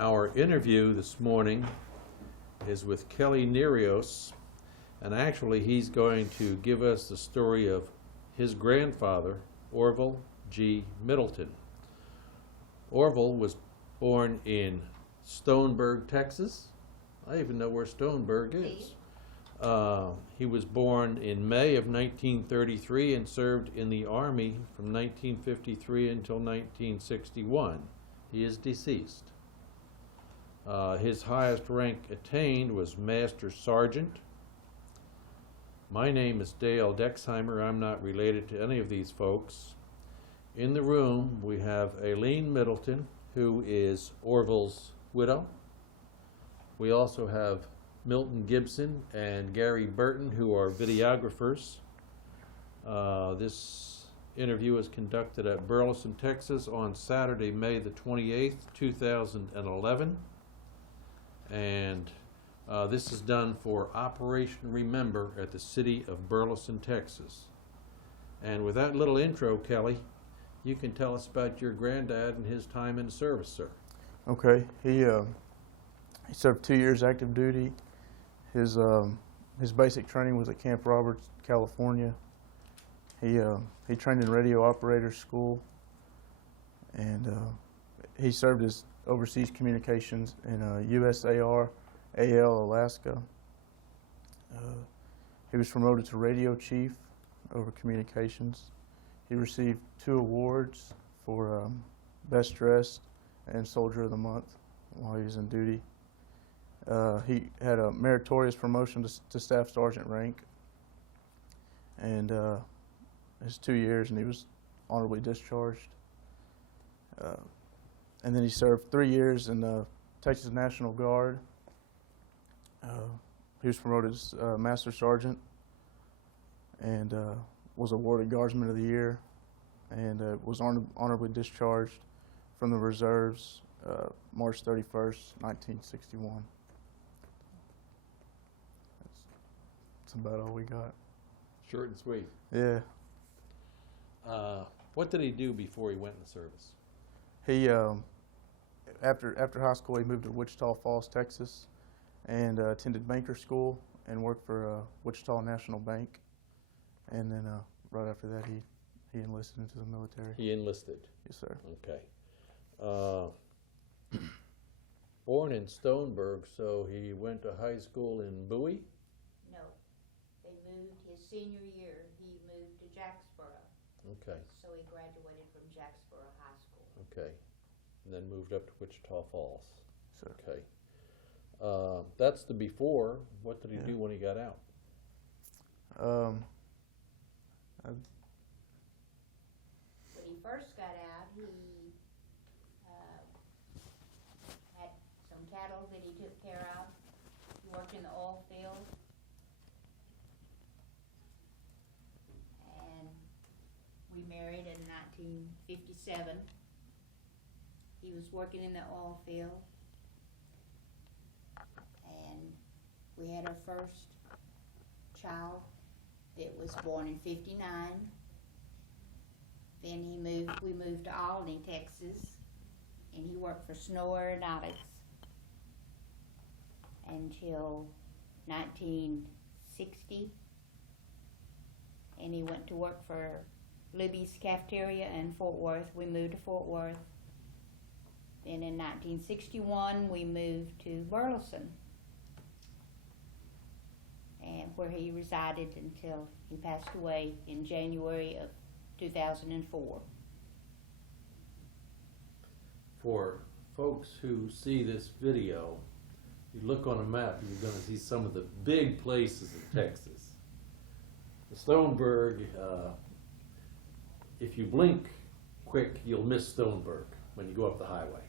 Our interview this morning is with Kelly Nerios, and actually he's going to give us the story of his grandfather, Orville G. Middleton. Orville was born in Stoneburg, Texas. I even know where Stoneburg is. He was born in May of 1933 and served in the Army from 1953 until 1961. He is deceased. His highest rank attained was Master Sergeant. My name is Dale Dexheimer. I'm not related to any of these folks. In the room we have Aileen Middleton, who is Orville's widow. We also have Milton Gibson and Gary Burton, who are videographers. This interview was conducted at Burleson, Texas on Saturday, May the 28th, 2011. And this is done for Operation Remember at the city of Burleson, Texas. And with that little intro, Kelly, you can tell us about your granddad and his time in the service, sir. Okay, he served 2 years active duty. His basic training was at Camp Roberts, California. He trained in radio operator school, and he served as overseas communications in USAR, AL, Alaska. He was promoted to radio chief over communications. He received 2 awards for Best Dressed and Soldier of the Month while he was in duty. He had a meritorious promotion to Staff Sergeant rank, and his 2 years, and he was honorably discharged. And then he served 3 years in the Texas National Guard. He was promoted as Master Sergeant and was awarded Guardsman of the Year, and was honorably discharged from the reserves March 31st, 1961. That's about all we got. Short and sweet. Yeah. What did he do before he went in the service? He after high school, he moved to Wichita Falls, Texas, and attended banker school and worked for Wichita National Bank. And then right after that, he enlisted into the military. He enlisted? Yes, sir. Okay. Born in Stoneburg, so he went to high school in Bowie? No. They moved his senior year. He moved to Jacksboro. Okay. So he graduated from Jacksboro High School. Okay. And then moved up to Wichita Falls. Sir. Okay. That's the before. What did he do when he got out? When he first got out, he had some cattle that he took care of. He worked in the oil field. And we married in 1957. He was working in the oil field. And we had our first child that was born in 59. Then we moved to Albany, Texas, and he worked for Snow Aeronautics until 1960. And he went to work for Libby's Cafeteria in Fort Worth. We moved to Fort Worth. Then in 1961, we moved to Burleson, and where he resided until he passed away in January of 2004. For folks who see this video, you look on a map, you're going to see some of the big places in Texas. The Stoneburg, if you blink quick, you'll miss Stoneburg when you go up the highway.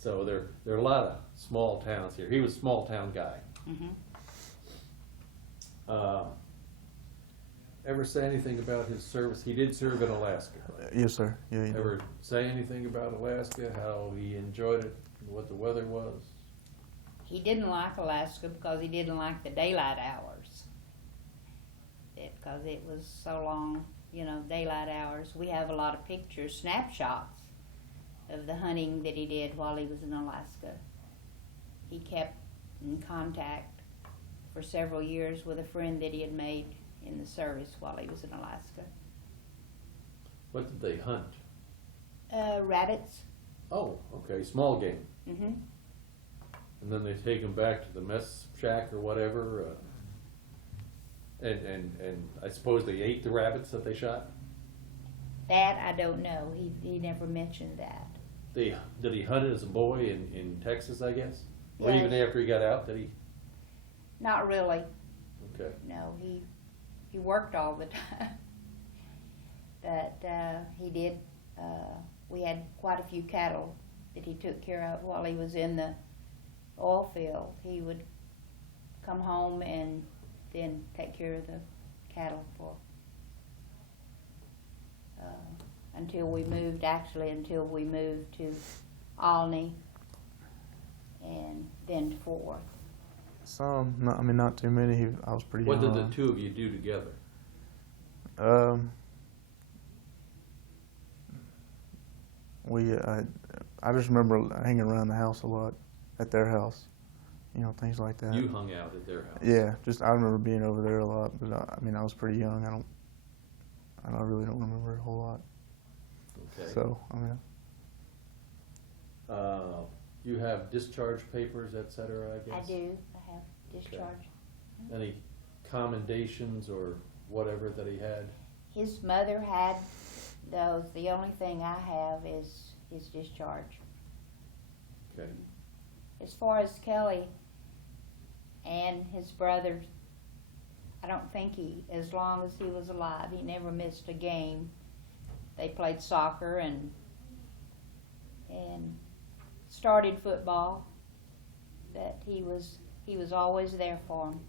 So there are a lot of small towns here. He was a small town guy. Mm-hmm. Ever say anything about his service? He did serve in Alaska. Yes, sir. Yeah, he did. Ever say anything about Alaska, how he enjoyed it, what the weather was? He didn't like Alaska because he didn't like the daylight hours. Because it was so long, daylight hours. We have a lot of pictures, snapshots of the hunting that he did while he was in Alaska. He kept in contact for several years with a friend that he had made in the service while he was in Alaska. What did they hunt? Rabbits. Oh, okay, small game. Mm-hmm. And then they take them back to the mess shack or whatever. And I suppose they ate the rabbits that they shot? That I don't know. He never mentioned that. Did he hunt it as a boy in Texas, I guess? Or Yes. even after he got out, did he? Not really. Okay. No, he worked all the time. But he did. We had quite a few cattle that he took care of while he was in the oil field. He would come home and then take care of the cattle for until we moved to Alney and then to Fort Worth. Some, not, I mean, not too many. I was pretty What young. did the two of you do together? I just remember hanging around the house a lot, at their house, things like that. You hung out at their house. Yeah, I remember being over there a lot, but I was pretty young. I really don't remember a whole lot. Okay. So, You have discharge papers, et cetera, I guess? I do. I have discharge. Any commendations or whatever that he had? His mother had those. The only thing I have is his discharge. Okay. As far as Kelly and his brothers, I don't think as long as he was alive, he never missed a game. They played soccer and started football. That he was always there for them.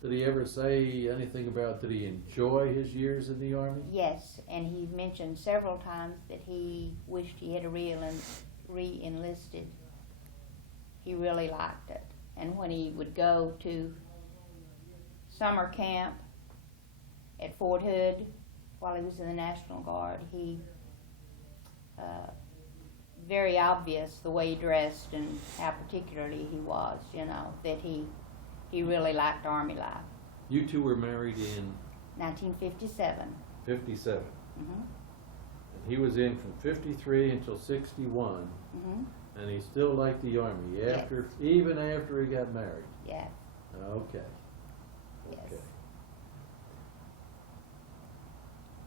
Did he ever say anything about, did he enjoy his years in the Army? Yes, and he mentioned several times that he wished he had re-enlisted. He really liked it. And when he would go to summer camp at Fort Hood while he was in the National Guard, he very obvious the way he dressed and how particularly he was, that he really liked Army life. You two were married in 1957. 57. Mm-hmm. And he was in from 53 until 61. Mm-hmm. And he still liked the Army even after he got married. Yeah. Okay. Yes. Okay.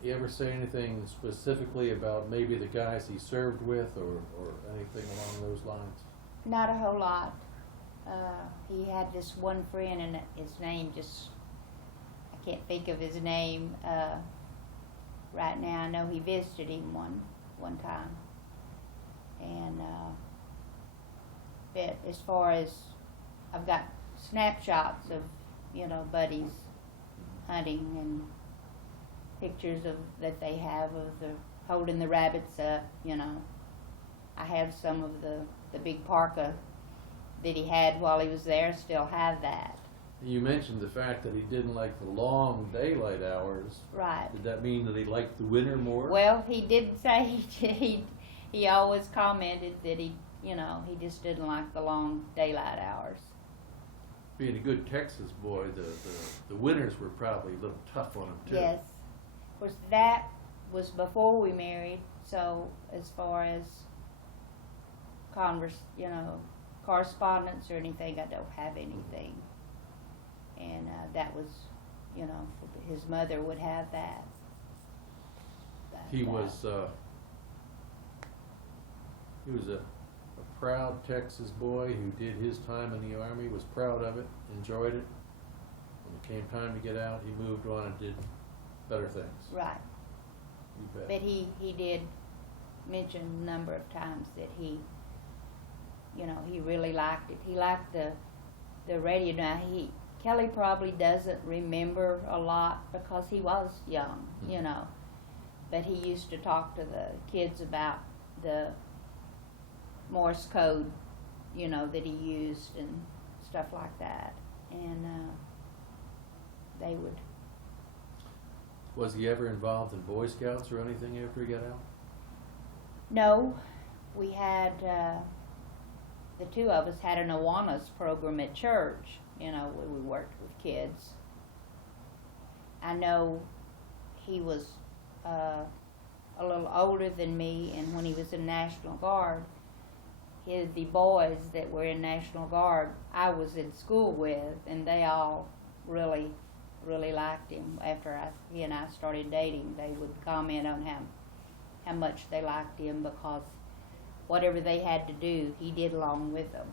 You ever say anything specifically about maybe the guys he served with or anything along those lines? Not a whole lot. He had this one friend, and his name I can't think of his name right now. I know he visited him one time. And but as far as, I've got snapshots of, buddies hunting and pictures that they have of holding the rabbits up, I have some of the big parka that he had while he was there, still have that. You mentioned the fact that he didn't like the long daylight hours. Right. Did that mean that he liked the winter more? Well, he did say he always commented that he just didn't like the long daylight hours. Being a good Texas boy, the winters were probably a little tough on him too. Yes. Of course, that was before we married, so as far as correspondence or anything, I don't have anything. And that was, his mother would have that. But, He was a proud Texas boy who did his time in the Army, was proud of it, enjoyed it. When it came time to get out, he moved on and did better things. Right. You bet. But he did mention a number of times that he really liked it. He liked the radio. Now, Kelly probably doesn't remember a lot because he was young, but he used to talk to the kids about the Morse code, that he used and stuff like that. And they would. Was he ever involved in Boy Scouts or anything after he got out? No, we had, the two of us had an Awanas program at church, you know, where we worked with kids. I know he was a little older than me, and when he was in National Guard, the boys that were in National Guard I was in school with, and they all really liked him. After he and I started dating, they would comment on how much they liked him, because whatever they had to do, he did along with them.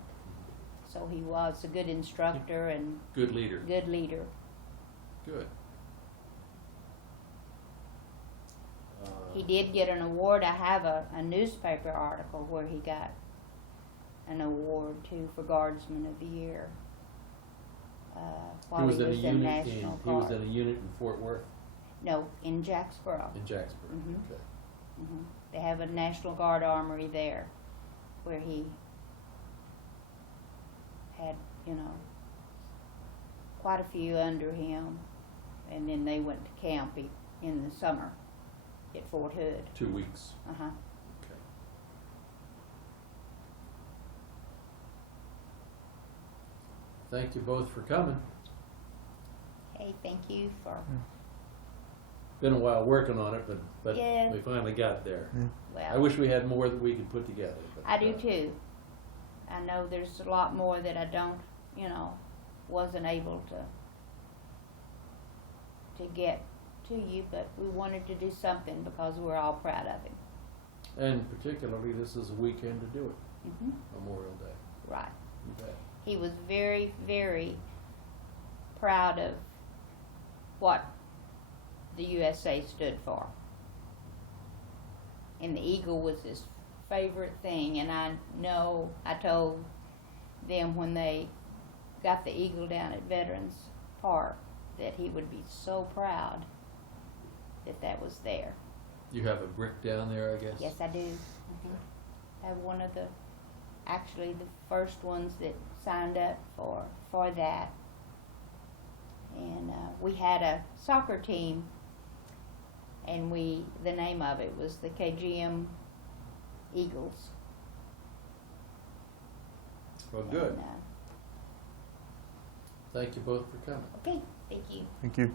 So he was a good instructor and Good leader. good leader. Good. He did get an award. I have a newspaper article where he got an award too for Guardsman of the Year. While he was in National He was Guard. in a unit in Fort Worth, No, in Jacksboro. in Jacksboro. Mhm. Okay. Hmm. They have a National Guard armory there, where he had, you know, quite a few under him, and then they went to camp in the summer at Fort Hood. 2 weeks. Uh-huh. Okay. Thank you both for coming. Hey, thank you for, Been a while working on it, but Yeah. we finally got there. I well, wish we had more that we could put together. But, I do too. I know there's a lot more that I don't, you know, wasn't able to get to you, but we wanted to do something because we're all proud of him. And particularly, this is a weekend to do it, Hmm. Memorial Day. Right. You bet. He was very, very proud of what the USA stood for. And the eagle was his favorite thing, and I know I told them when they got the eagle down at Veterans Park that he would be so proud that that was there. You have a brick down there, I guess? Yes, I do. I have one of actually the first ones that signed up for that. And we had a soccer team, and the name of it was the KGM Eagles. Well, good. And, Thank you both for coming. okay, thank you. Thank you.